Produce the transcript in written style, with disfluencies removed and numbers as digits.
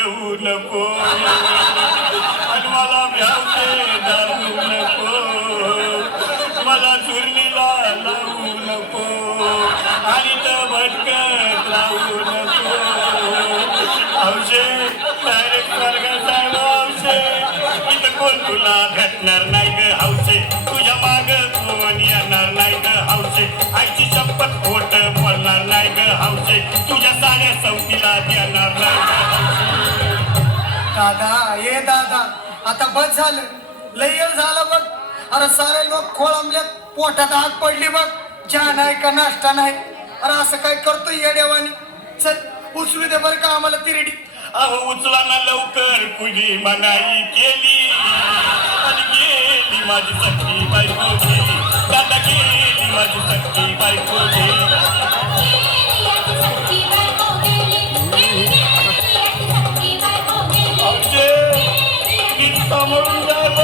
येऊ नको आणि मला भ्यावते दारू नको मला चुरणीला लावू नको आणि तर भटकत राहू नको हौशे डायरेक्ट स्वर्गात जायला हौशे इथं कोण तुला भेटणार नाही ग हौशे तुझ्या माग कोण येणार नाही ग हौशे आईची शपथ खोट बोलणार नाही ग हौशे तुझ्या साऱ्या सवतीला देणार नाही ग हौशे. दादा ये दादा आता बस झालं लय येळ झालं बघ अरे सारे लोक खोळंबले पोटात आग पडली बघ चहा नाही का नाश्ता नाही अरे असं काय करतोय येड्यावानी चल उचलू दे बरं का आम्हाला तिरडी अहो उचला ना लवकर कुणी मनाई केली आणि गेली माझी सखी बायको गेली दादा गेली माझी सखी बायको गेली हौशे, नुसतं म्हणून जायला